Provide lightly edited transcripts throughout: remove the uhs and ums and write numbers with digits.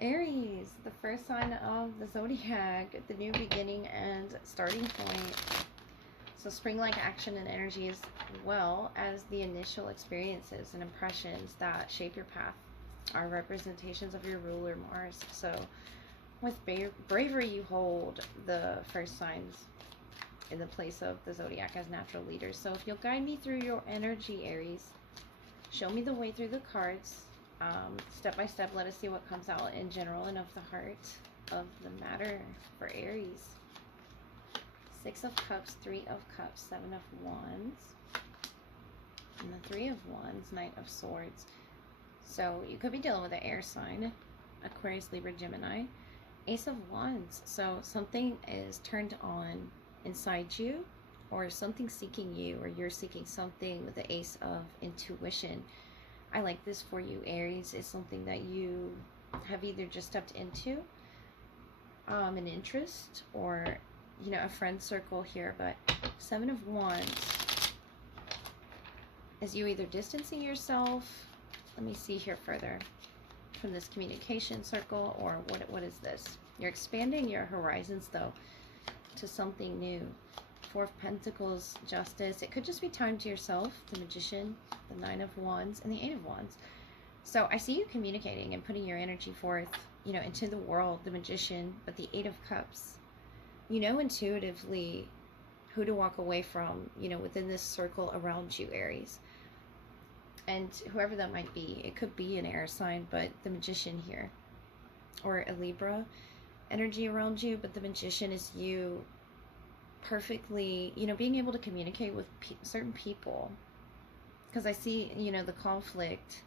Aries, the first sign of the zodiac, the new beginning and starting point. So, spring like action and energy, as well as the initial experiences and impressions that shape your path, are representations of your ruler, Mars. So, with bravery, you hold the first signs in the place of the zodiac as natural leaders. So, if you'll guide me through your energy, Aries, show me the way through the cards. Step by step, let us see what comes out in general and of the heart of the matter for Aries. Six of Cups, Three of Cups, Seven of Wands, and the Three of Wands, Knight of Swords. So you could be dealing with an air sign, Aquarius, Libra, Gemini. Ace of Wands. So something is turned on inside you, or something seeking you, or you're seeking something with the Ace of Intuition. I like this for you, Aries. It's something that you have either just stepped into, an interest, or a friend circle here. But Seven of Wands is you either distancing yourself, let me see here further, from this communication circle, or what is this? You're expanding your horizons though to something new. Four of Pentacles, Justice. It could just be time to yourself, the Magician, the Nine of Wands, and the Eight of Wands. So I see you communicating and putting your energy forth, into the world, the Magician, but the Eight of Cups. You know intuitively who to walk away from, within this circle around you, Aries. And whoever that might be, it could be an air sign, but the Magician here, or a Libra energy around you, but the Magician is you perfectly, being able to communicate with certain people. Because I see, the conflict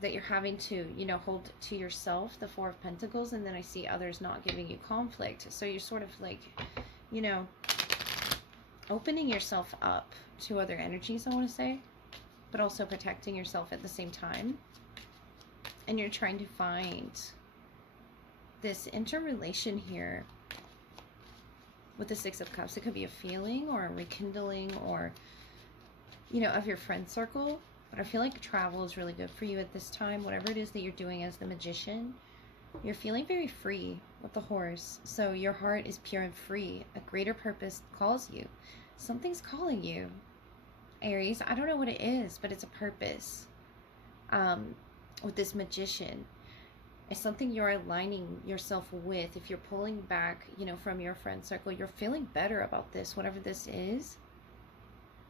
that you're having to, hold to yourself, the Four of Pentacles, and then I see others not giving you conflict. So you're sort of like, opening yourself up to other energies, I want to say, but also protecting yourself at the same time. And you're trying to find this interrelation here with the Six of Cups. It could be a feeling or a rekindling, or, of your friend circle. But I feel like travel is really good for you at this time. Whatever it is that you're doing as the Magician, you're feeling very free with the Horse. So your heart is pure and free. A greater purpose calls you. Something's calling you, Aries. I don't know what it is, but it's a purpose. With this Magician, it's something you're aligning yourself with. If you're pulling back, from your friend circle, you're feeling better about this, whatever this is.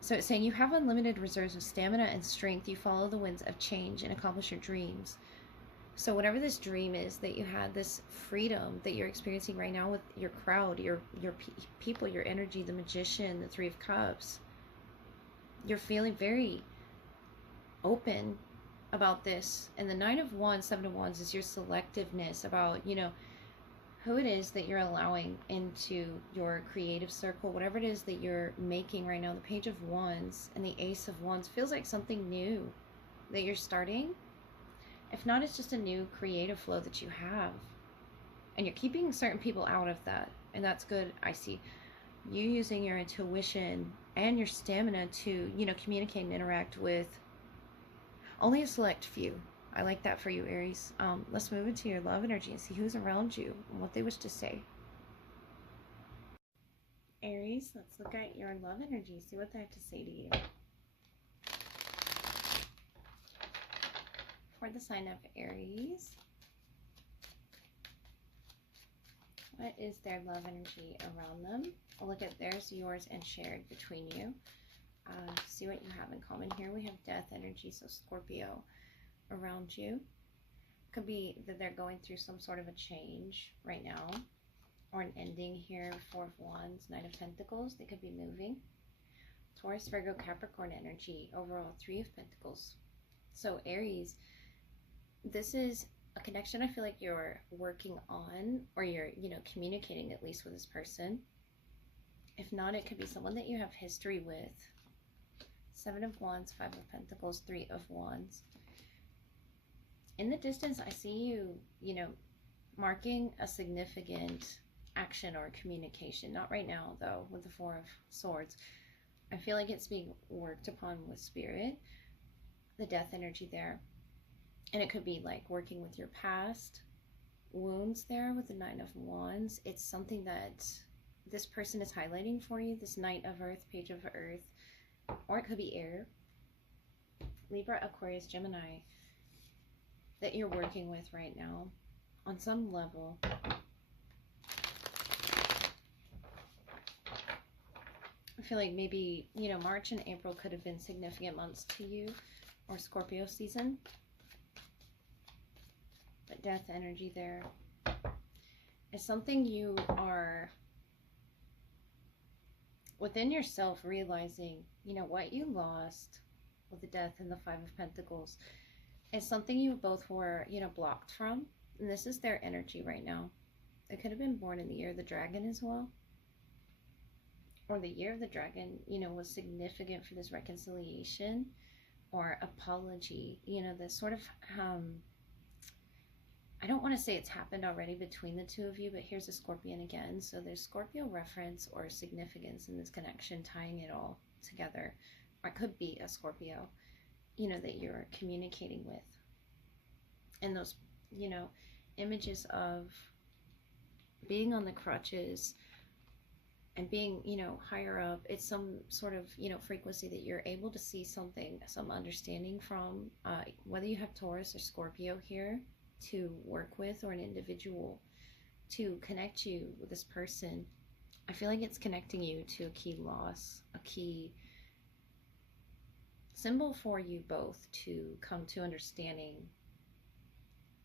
So it's saying you have unlimited reserves of stamina and strength. You follow the winds of change and accomplish your dreams. So whatever this dream is that you had, this freedom that you're experiencing right now with your crowd, your people, your energy, the Magician, the Three of Cups, you're feeling very open about this. And the Nine of Wands, Seven of Wands is your selectiveness about, who it is that you're allowing into your creative circle, whatever it is that you're making right now. The Page of Wands and the Ace of Wands feels like something new that you're starting. If not, it's just a new creative flow that you have. And you're keeping certain people out of that. And that's good. I see you using your intuition and your stamina to, communicate and interact with only a select few. I like that for you, Aries. Let's move into your love energy and see who's around you and what they wish to say. Aries, let's look at your love energy, see what they have to say to you. For the sign of Aries, what is their love energy around them? I'll look at theirs, yours, and shared between you. See what you have in common here. We have death energy, so Scorpio around you. Could be that they're going through some sort of a change right now, or an ending here. Four of Wands, Knight of Pentacles. They could be moving. Taurus, Virgo, Capricorn energy. Overall, Three of Pentacles. So Aries, this is a connection I feel like you're working on, or you're, communicating at least with this person. If not, it could be someone that you have history with. Seven of Wands, Five of Pentacles, Three of Wands. In the distance, I see you, marking a significant action or communication. Not right now, though, with the Four of Swords. I feel like it's being worked upon with Spirit. The death energy there. And it could be like working with your past wounds there with the Nine of Wands. It's something that this person is highlighting for you, this Knight of Earth, Page of Earth, or it could be air, Libra, Aquarius, Gemini, that you're working with right now on some level. I feel like maybe, you know, March and April could have been significant months to you, or Scorpio season. But death energy there is something you are within yourself realizing, you know, what you lost with the death and the Five of Pentacles is something you both were, you know, blocked from. And this is their energy right now. They could have been born in the year of the dragon as well. Or the year of the dragon, you know, was significant for this reconciliation or apology. You know, this sort of, I don't want to say it's happened already between the two of you, but here's a Scorpion again. So there's Scorpio reference or significance in this connection, tying it all together. Or it could be a Scorpio, you know, that you're communicating with. And those, you know, images of being on the crutches and being, you know, higher up, it's some sort of, you know, frequency that you're able to see something, some understanding from, whether you have Taurus or Scorpio here to work with, or an individual to connect you with this person. I feel like it's connecting you to a key loss, a key symbol for you both to come to understanding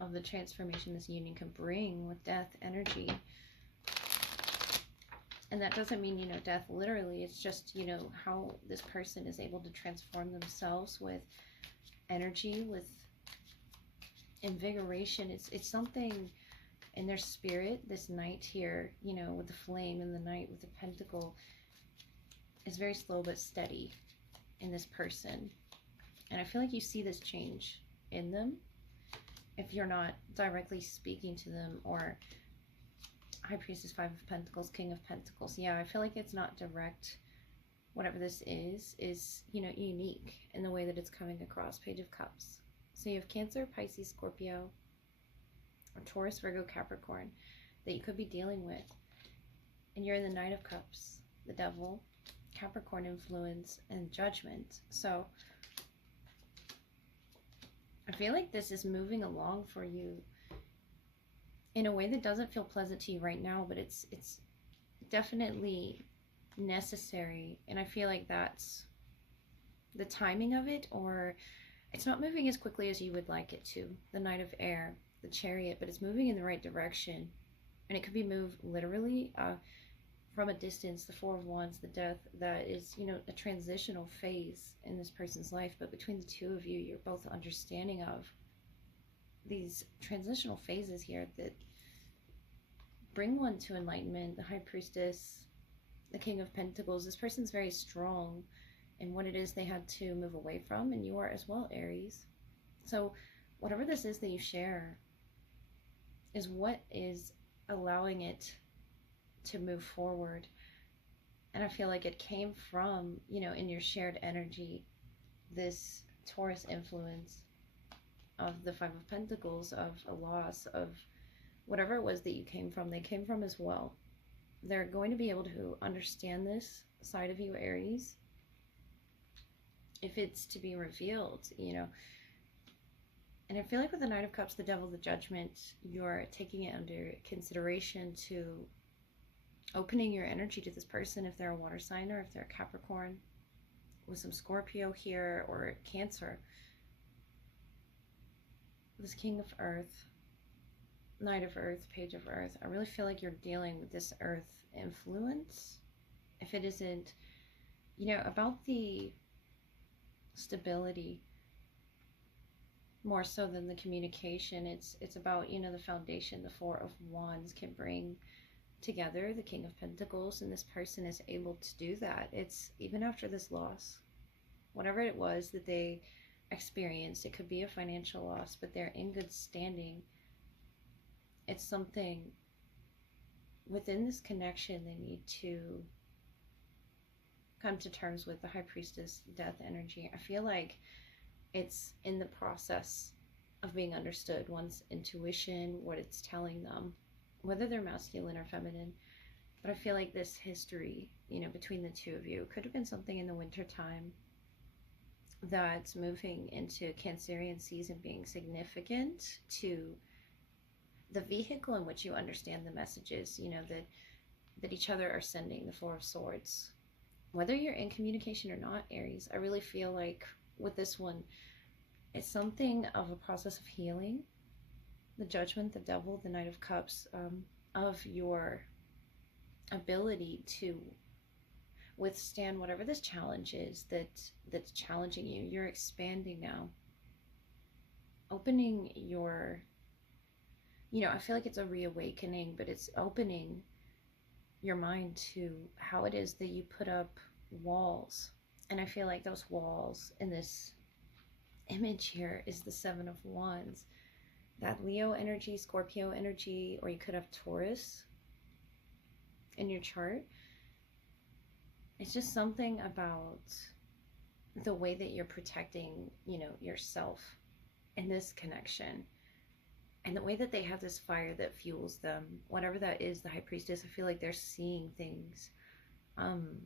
of the transformation this union can bring with death energy. And that doesn't mean, you know, death literally. It's just, you know, how this person is able to transform themselves with energy, with invigoration. It's something in their spirit. This knight here, you know, with the flame, and the knight with the pentacle is very slow but steady in this person. And I feel like you see this change in them if you're not directly speaking to them. Or High Priestess, Five of Pentacles, King of Pentacles. Yeah, I feel like it's not direct. Whatever this is, you know, unique in the way that it's coming across. Page of Cups. So you have Cancer, Pisces, Scorpio, or Taurus, Virgo, Capricorn that you could be dealing with. And you're in the Knight of Cups, the Devil, Capricorn influence, and Judgment. So I feel like this is moving along for you in a way that doesn't feel pleasant to you right now, but it's definitely necessary. And I feel like that's the timing of it, or it's not moving as quickly as you would like it to. The Knight of Air, the Chariot, but it's moving in the right direction. And it could be moved literally from a distance. The Four of Wands, the Death, that is, you know, a transitional phase in this person's life. But between the two of you, you're both understanding of these transitional phases here that bring one to enlightenment. The High Priestess, the King of Pentacles. This person's very strong in what it is they had to move away from, and you are as well, Aries. So whatever this is that you share is what is allowing it to move forward. And I feel like it came from, you know, in your shared energy, this Taurus influence of the Five of Pentacles, of a loss, of whatever it was that you came from, they came from as well. They're going to be able to understand this side of you, Aries, if it's to be revealed, you know. And I feel like with the Knight of Cups, the Devil, the Judgment, you're taking it under consideration to opening your energy to this person if they're a water sign, or if they're a Capricorn, with some Scorpio here, or Cancer. This King of Earth, Knight of Earth, Page of Earth. I really feel like you're dealing with this Earth influence. If it isn't, you know, about the stability more so than the communication. It's about, you know, the foundation. The Four of Wands can bring together the King of Pentacles, and this person is able to do that. It's even after this loss, whatever it was that they experienced, it could be a financial loss, but they're in good standing. It's something within this connection they need to come to terms with. The High Priestess, Death energy. I feel like it's in the process of being understood, one's intuition, what it's telling them, whether they're masculine or feminine. But I feel like this history, between the two of you could have been something in the winter time that's moving into Cancerian season being significant to the vehicle in which you understand the messages, that each other are sending, the Four of Swords. Whether you're in communication or not, Aries, I really feel like with this one, it's something of a process of healing. The Judgment, the Devil, the Knight of Cups, of your ability to withstand whatever this challenge is that's challenging you. You're expanding now, opening your, I feel like it's a reawakening, but it's opening your mind to how it is that you put up walls. And I feel like those walls in this image here is the Seven of Wands, that Leo energy, Scorpio energy, or you could have Taurus in your chart. It's just something about the way that you're protecting, yourself in this connection. And the way that they have this fire that fuels them, whatever that is, the High Priestess, I feel like they're seeing things. And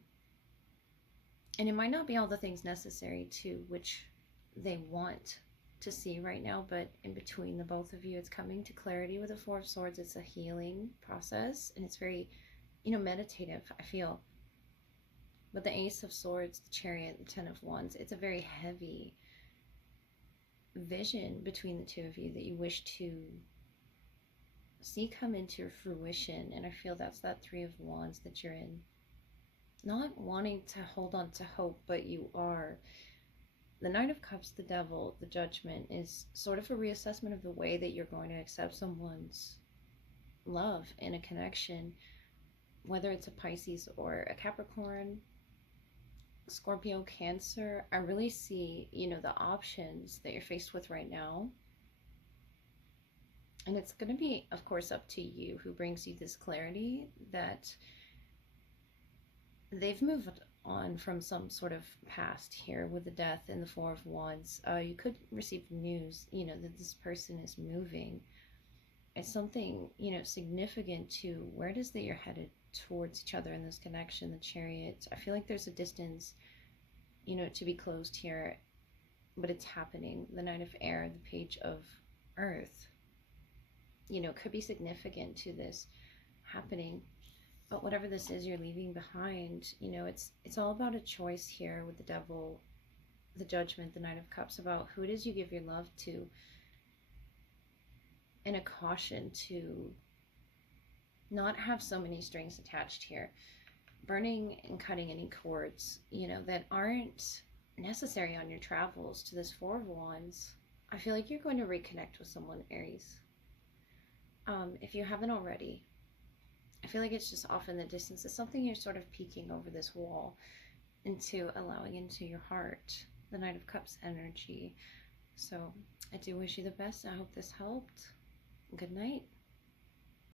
it might not be all the things necessary to which they want to see right now, but in between the both of you, it's coming to clarity with the Four of Swords. It's a healing process, and it's very, meditative, I feel. But the Ace of Swords, the Chariot, the Ten of Wands, it's a very heavy vision between the two of you that you wish to see come into fruition. And I feel that's that Three of Wands that you're in. Not wanting to hold on to hope, but you are. The Knight of Cups, the Devil, the Judgment is sort of a reassessment of the way that you're going to accept someone's love in a connection, whether it's a Pisces or a Capricorn, Scorpio, Cancer. I really see, the options that you're faced with right now. And it's going to be, of course, up to you who brings you this clarity that they've moved on from some sort of past here with the Death and the Four of Wands. You could receive news, that this person is moving. It's something, significant to where it is that you're headed towards each other in this connection. The Chariot, I feel like there's a distance, to be closed here, but it's happening. The Knight of Air, the Page of Earth, could be significant to this happening. But whatever this is you're leaving behind, it's all about a choice here with the Devil, the Judgment, the Knight of Cups, about who it is you give your love to, and a caution to not have so many strings attached here. Burning and cutting any cords, that aren't necessary on your travels to this Four of Wands. I feel like you're going to reconnect with someone, Aries. If you haven't already, I feel like it's just off in the distance. It's something you're sort of peeking over this wall into allowing into your heart, the Knight of Cups energy. So I do wish you the best. I hope this helped. Good night.